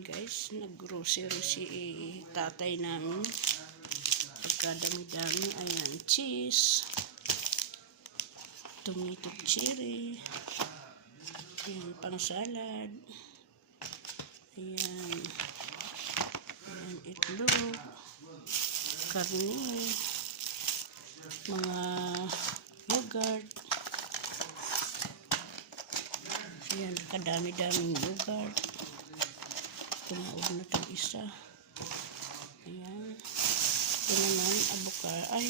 Ayan guys, nag-grocery si tatay namin. Pagkadami-dami, ayan, cheese, tomato cherry, ayan, pang salad, ayan, ayan, itlog, karne, mga yogurt, ayan, kadami-daming yogurt. Tumaog na itong isa. Ayan. Ito naman, avocado. Ay.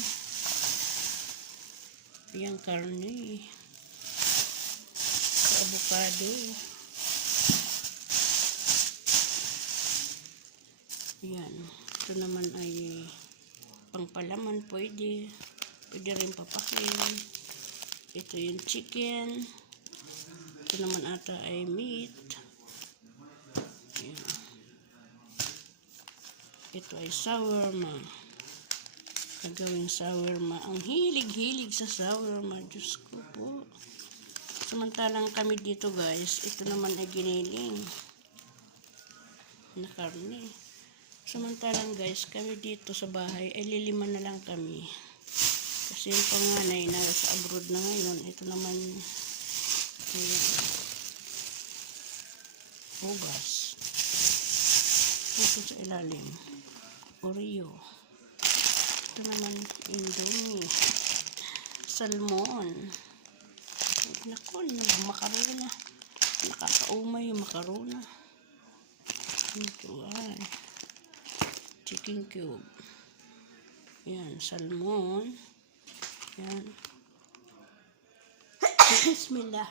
Ayan, karne. Avocado. Ayan. Ito naman ay pangpalaman. Pwede. Pwede rin papakin. Ito yung chicken. Ito naman ata ay meat. Ayan. Ito ay shawarma. Gagawing shawarma. Ang hilig-hilig sa shawarma. Diyos ko po. Samantalang kami dito guys, ito naman ay giniling na karne. Samantalang guys, kami dito sa bahay ay lilima na lang kami. Kasi yung panganay nasa abroad na ngayon. Ito naman hugas. Ito sa ilalim. Oreo. Ito naman, Indomie. Salmon. Naku, makarona. Nakakaumay yung makarona. Ito ay chicken cube. Yan, salmon. Yan. Bismillah.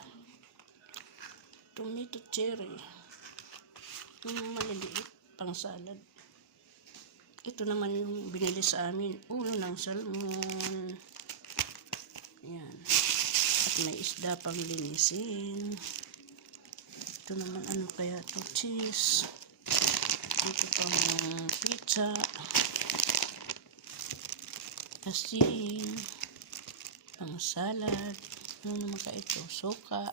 Tomato cherry. Yung maliliit, pang salad. Ito naman yung binili sa amin. Ulo ng salmon. Ayan. At may isda pang linisin. Ito naman ano kaya ito? Cheese. Ito pang pizza. Asin. Pang salad. Ano naman kaya ito? Suka.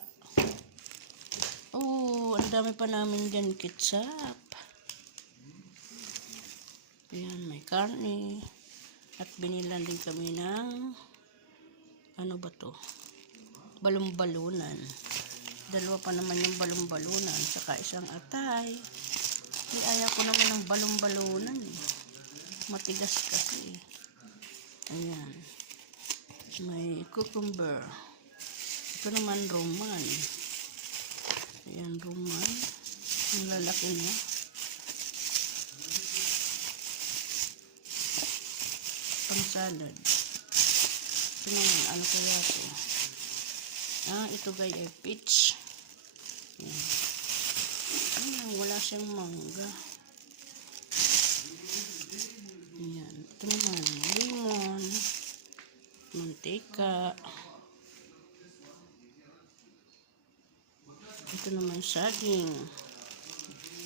Oh, ang dami pa namin dyan. Ketchup. Ayan, may karne. At binilan din kami ng ano ba to? Balon-balunan. Dalawa pa naman yung balon-balunan. Saka isang atay. Ayaw ko naman ng balon-balunan eh. Matigas kasi eh. Ayan. May cucumber. Ito naman roman. Ayan, roman. Ang lalaki niya. Pang salad. Ito naman, ano kaya ito? Ito guys ay peach. Ayan. Ayan, wala siyang mangga. Ayan. Ito naman, lemon, mantika. Ito naman saging,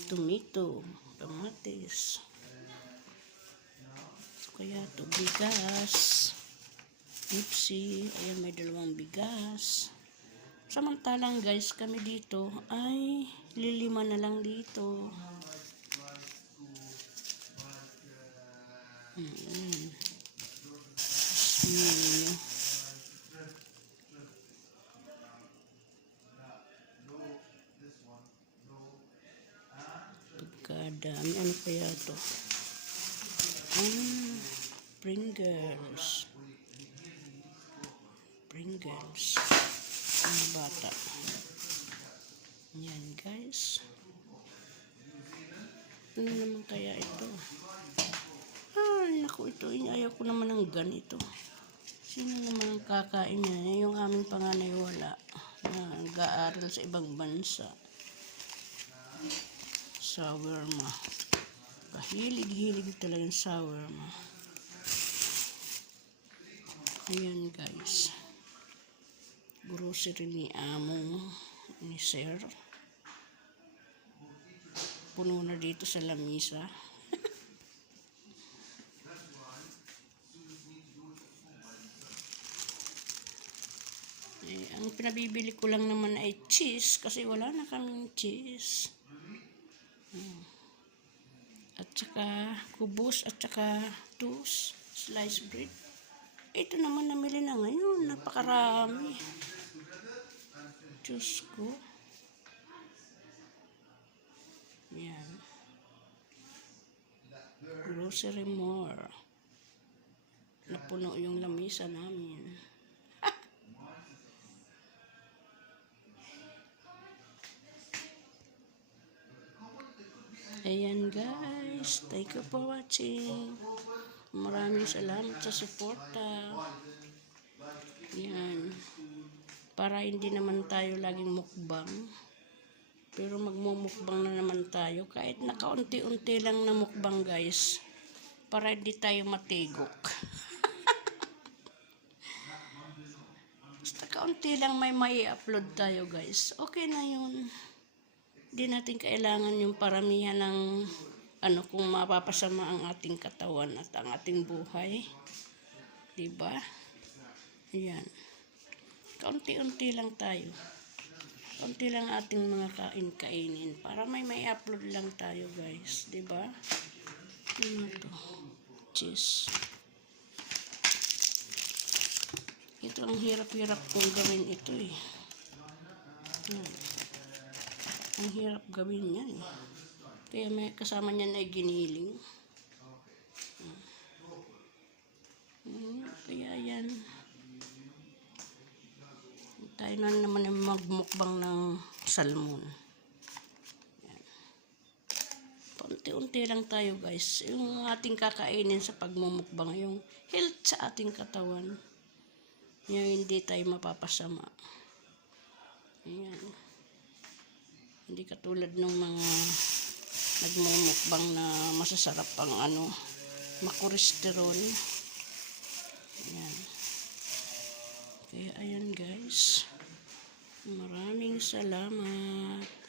tomato, kamatis. Kaya ito, bigas, Pepsi, ayan may dalawang bigas. Samantalang guys, kami dito ay lilima na lang dito. Pagkadami, ano kaya ito? Pringles. Pringles. Ang bata. Yan guys. Ano naman kaya ito? Ay, naku, ito. Ayaw ko naman ng ganito. Sino naman ang kakain niya? Yung aming panganay wala. Nag-aaral sa ibang bansa. Shawarma. Kahilig-hilig talaga yung shawarma. Ayan guys. Grocery ni amo, ni sir. Puno na dito sa lamisa. Ang pinabibili ko lang naman ay cheese kasi wala na kaming cheese. at saka kubos, at saka toast, sliced bread. Ito naman namili na ngayon, napakarami. Diyos ko. Yan. Grocery more. Napuno yung lamisa namin. Ayan guys, thank you for watching. Maraming salamat sa suporta. Yan. Para hindi naman tayo laging mukbang. Pero magmumukbang na naman tayo. Kahit nakaunti-unti lang na mukbang guys. Para hindi tayo matigok. Basta kaunti lang may upload tayo guys. Okay na yun. Hindi natin kailangan yung paramihan ng kung mapapasama ang ating katawan at ang ating buhay. Diba? Ayan. Kaunti-unti lang tayo. Kaunti lang ating mga kainin para may upload lang tayo guys. Diba? Ano to? Cheese. Ito ang hirap-hirap kong gawin ito eh. Ayan. Ang hirap gawin yan eh. Kaya may kasama niyan ay giniling. Kaya yan. Tayo na naman ay magmukbang ng salmon. Yan. Paunti-unti lang tayo guys. Yung ating kakainin sa pagmumukbang, yung health sa ating katawan. Yung hindi tayo mapapasama. Ayan. Hindi katulad ng mga nagmumukbang na masasarap ang makolesterol. Ayan. Kaya ayan guys. Maraming salamat.